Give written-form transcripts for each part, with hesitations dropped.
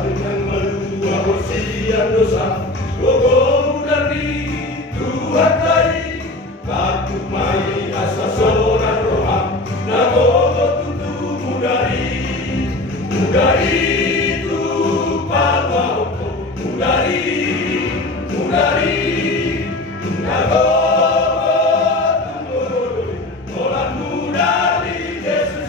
dengan meluah bersiap dosa. Gogo dari Tuhan kai, katuk mai asa soran roham. Nagogo tutumu dari tu palwauko, dari nagogo tumuroi, olan mudari Yesus.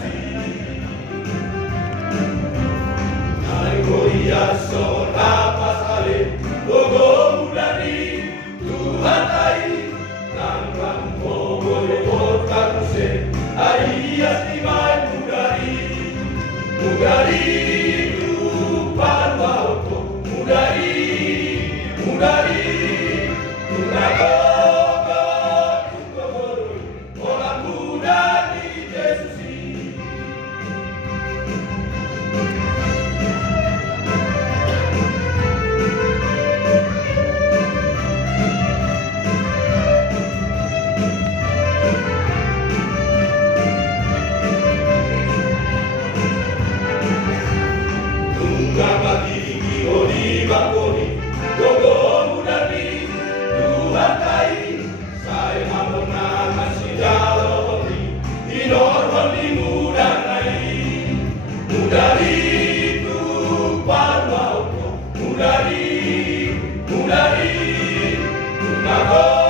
Goya sona pasale, gogo dari Tuhan ai, nangkang gogo leporkan se, aias dimai mudari tupan wauko, mudari, tunagogo, tungogoroi, orang mudari Yesus. Tinggi oli bakoni, gogo mudari Tuhan kai, saya hamona kasih jaloni, inor honi mudari tupan wauko, mudari, tunago.